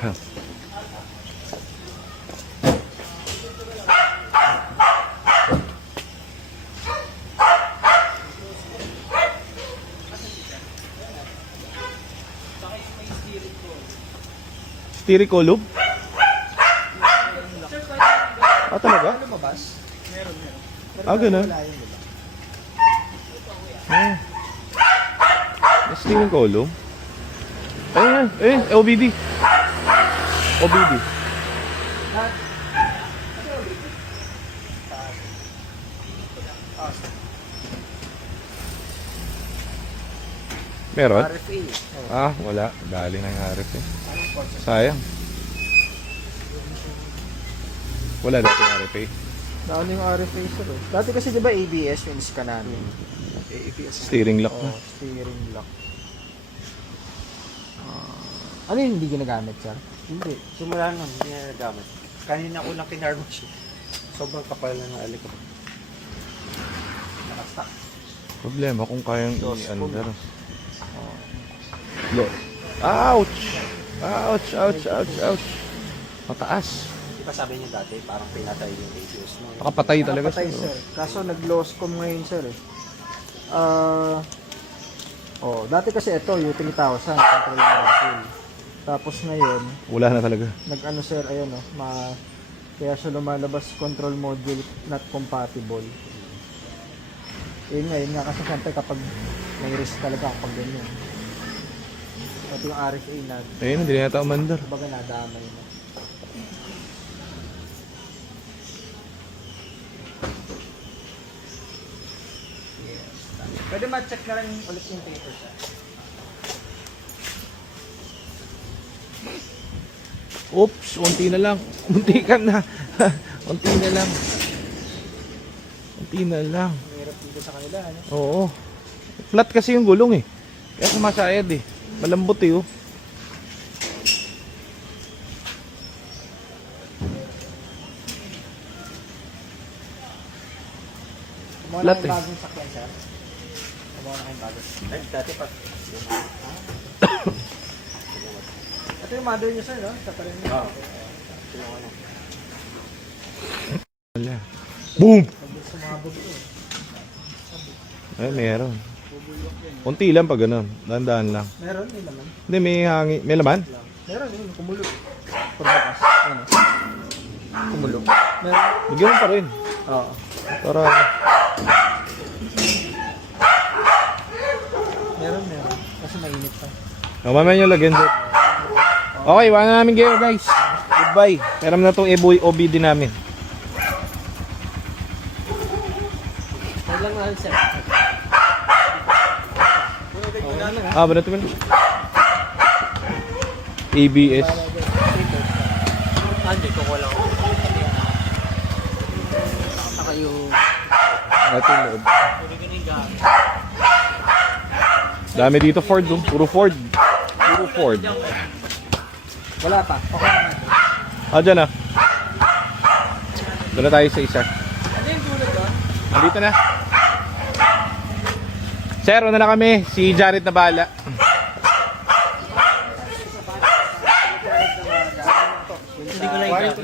Steering column? Ah, talaga? Lumabas? Meron. Ah, ganun. Ah. Steering column? Ayun, OBD. OBD. Meron? RFA. Ah, wala. Galing na yung RF eh. Sayang. Wala dati yung RF eh. Ano yung RFA sir? Dati kasi diba ABS yung iska namin. Steering lock na. Steering lock. Ano yung hindi ginagamit sir? Hindi. Simula nun, hindi na nagamit. Kanina ko lang kinarmo siya. Sobrang kapal na ng alikabok. Nakastock. Problema kung kayang i-under. Ouch! Ouch! Mataas. Di ba sabi niyo dati, parang pinatay yung radius mo. Nakapatay talaga Patay siya. sir. Kaso nag-loss com ngayon sir eh. Dati kasi ito, U3000, control module. Tapos ngayon, Wala na talaga. nag-ano sir, ayun kaya siya lumalabas control module not compatible. Yun nga kasi syempre kapag may risk talaga kapag ganyan. Ito yung RFA na, Ayun, hindi na yata umandar. baga nadamay na. Pwede ma-check na rin ulit yung paper siya. Oops, unti na lang. Unti ka na. Unti na lang. Unti na lang. Mahirap dito sa kanila, ano? Oo. Flat kasi yung gulong eh. Kaya sumasayad eh. Malambot eh oh. Kumuha Flat na yung eh. bagong sakyan siya. Kumuha na kayong bagong. Ay, dati pa. Ito yung mother niyo sir, no? Sa pa rin niyo. Oo. Wala. Boom! Pag sumabog ito. Ay, meron. Unti lang pag ganun. Dahan-dahan lang. Meron, may laman. Hindi, may hangin. May laman? Meron, yun, kumulo. Pagbakas. Ano? Kumulo. Meron. Bigyan mo pa rin. Oo. Para Meron. Kasi mainit pa. mamaya nyo lagyan dito. Okay, wala na namin kayo guys. Goodbye. Meron na itong OBD namin. Kailan nga sir? Ah, ba na ito? ABS. Hindi ko wala ko. Saka yung... Ito yung loob. Dami dito Ford. Oh. Puro Ford. Wala pa. Okay na. Ah, dyan ah. Doon na tayo sa isa. Ano yung tulad doon? Andito na. Sir, una na kami. Si Jared na bahala. Hindi ko lang gamit.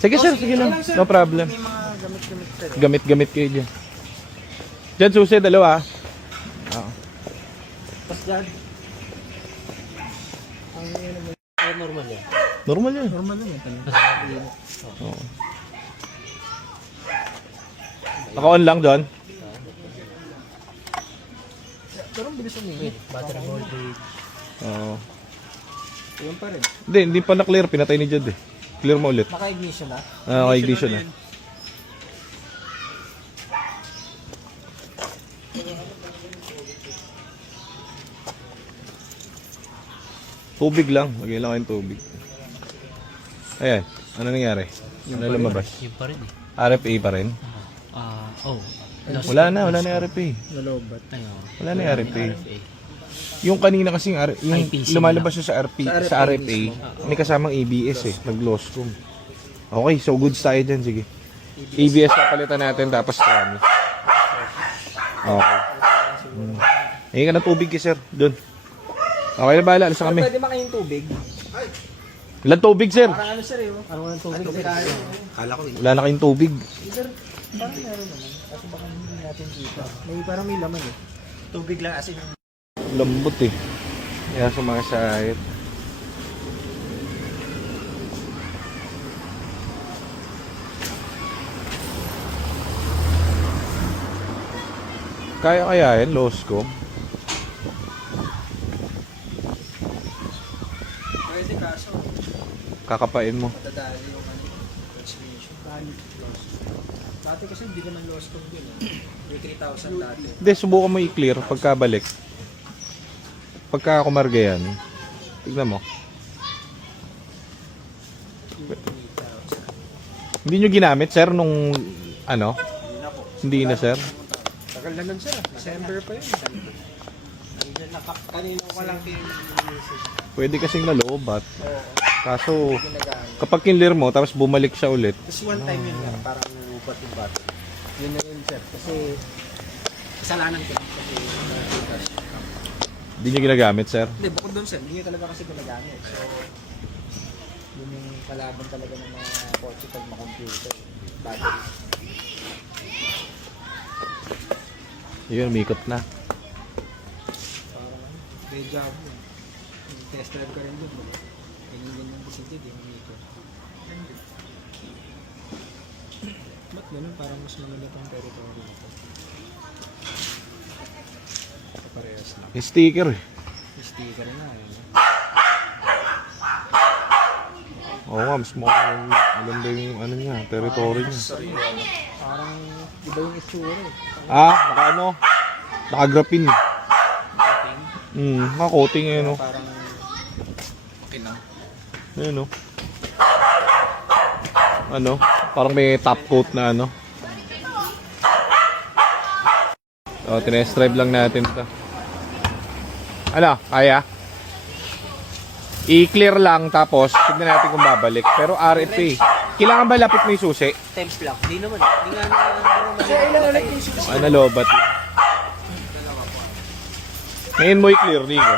Sige sir, sige lang. No problem. May mga gamit-gamit sir. Gamit kayo dyan. Dyan susi, dalawa. Tapos dyan. Ang normal yan. Normal yan. Normal lang yan. Oo. Naka-on lang dyan. Pero ang bilis uminit. Battery voltage. Oo. Yun pa rin. Hindi pa na-clear. Pinatay ni Jad eh. Clear mo ulit. Naka-ignition na. Naka-ignition na. Tubig lang. Lagay lang kayong tubig. Ayan. Ano nangyari? Ano lumabas? Yung pa rin eh. RFA pa rin? Wala na yung RFA. Nalobat. Wala na yung RFA. Yung kanina kasing yung IPC lumalabas siya sa RFA, may kasamang ABS eh, nag-loss room. Okay, so goods tayo dyan, sige. ABS papalitan natin, tapos kami. Okay. Hingi ka ng tubig sir, dun. Okay na bahala, alis na kami. Pwede makayong tubig. Ilan tubig, sir? Parang ano sir eh, oh. Parang walang tubig sir. Kala ko Wala na kayong tubig. Either, parang meron naman. Kasi baka hindi natin kita. Parang may laman eh. tubig lang asin. Lambot eh. Kaya sumasayit. Kaya yan, Loscom. Pwede kaso, Kakapain mo. matadali yung ano, transmission. Dati kasi hindi naman loss code yun eh. Yung 3,000 dati. Hindi, subukan mo i-clear pagkabalik. Pagka kumarga yan. Tignan mo. Hindi nyo ginamit, sir, nung ano? Hindi na, sir. Tagal na nun sir. December pa yun. Kanino ko lang pinag-message. Pwede kasing nalobat. Oo. Kaso, Ginagamit. kapag kinlear mo, tapos bumalik siya ulit. Tapos one time yun lang, parang nubat yung battery. Yun na yun sir. Kasi kasalanan ko lang kasi Hindi nyo ginagamit, sir. hindi, bukod doon sir. Hindi nyo talaga kasi ginagamit. So, yun yung kalaban talaga ng mga kotse pag ma-computer. Battery. Yun, umikot na. Parang deja vu. Test drive ka rin doon. Ganyan kasi dito. Yung umikot. Ba't ganun? Parang mas maganda pang territory ito. Parehas lang. Yung sticker eh. Yung sticker na eh. Oo nga, mas maganda yung ano niya, territory niya. Parang iba yung itsura eh. Naka ano? Naka-graphene. Naka-coating eh, no? Parang okay lang. Ayun, no? Ano? Parang may top coat na ano. So, tinest drive lang natin ito. Ano? Kaya? I-clear lang tapos tignan natin kung babalik. Pero RFA. Kailangan ba lapit mo yung susi? Temp lang. Hindi naman. Hindi nga naman. Kasi ilang ulit yung susi. Lobat lang. Ngayon mo i-clear, Nico.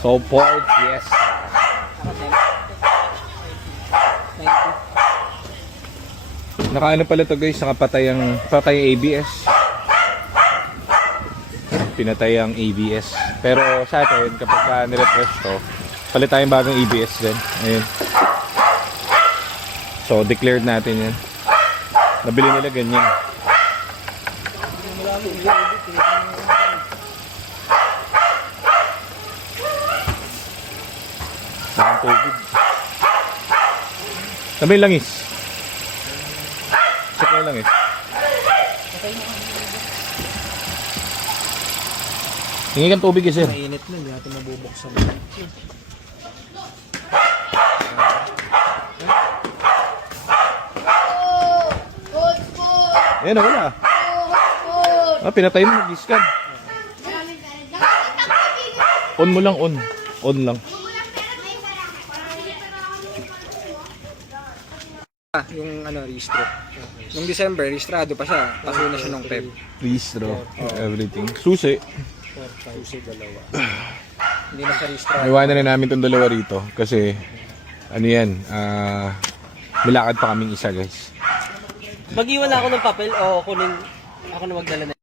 So, port, yes. Nakaano pala to guys, patay ang ABS. Pinatay ang ABS. Pero sa atin, kapag nirefresh to, palit tayong bagong ABS din. Ayun. So, declared natin yan. Nabili nila ganyan. Saan tubig? Sabi yung langis. Check mo yung langis. Hingi kang tubig eh, sir. Mainit na, hindi natin mabubuksan. Ayan na, wala. Pinatay mo, mag-scan. On mo lang, on. On lang. Yung ano, registro. Nung December, registrado pa siya. Kaso na siya ng PEP. Registro, everything. Susi. Susi dalawa. Hindi na siya registrado. Iwanan na namin itong dalawa rito. Kasi, ano yan, milakad pa kaming isa, guys. Mag-iwan ako ng papel o kunin ako na magdala na.